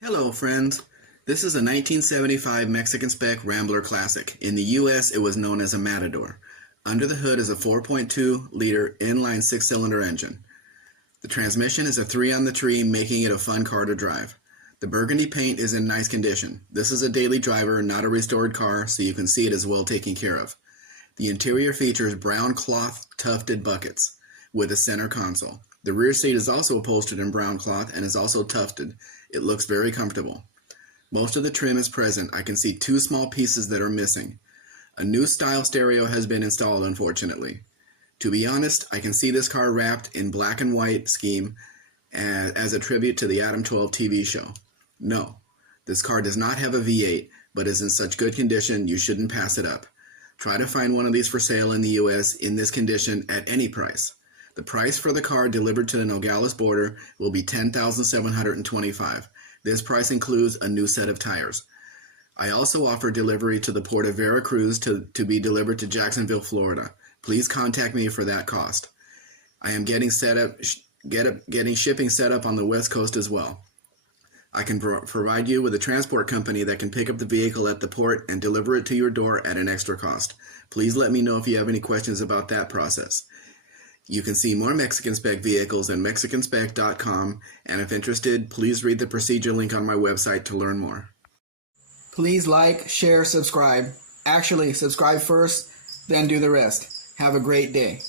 Hello friends, this is a 1975 Mexican Spec Rambler Classic. In the US it was known as a Matador. Under the hood is a 4.2-liter inline 6-cylinder engine. The transmission is a 3-on-the-tree, making it a fun car to drive. The burgundy paint is in nice condition. This is a daily driver, not a restored car, so you can see it is well taken care of. The interior features brown cloth tufted buckets with a center console. The rear seat is also upholstered in brown cloth and is also tufted. It looks very comfortable. Most of the trim is present. I can see 2 small pieces that are missing. A new style stereo has been installed, unfortunately. To be honest, I can see this car wrapped in black and white scheme as a tribute to the Adam-12 TV show. No, this car does not have a V8, but is in such good condition you shouldn't pass it up. Try to find one of these for sale in the US in this condition at any price. The price for the car delivered to the Nogales border will be $10,725. This price includes a new set of tires. I also offer delivery to the port of Veracruz to be delivered to Jacksonville, Florida. Please contact me for that cost. I am getting shipping set up on the West Coast as well. I can provide you with a transport company that can pick up the vehicle at the port and deliver it to your door at an extra cost. Please let me know if you have any questions about that process. You can see more Mexican Spec vehicles at mexicanspec.com, and if interested, please read the procedure link on my website to learn more. Please like, share, subscribe. Actually, subscribe first, then do the rest. Have a great day.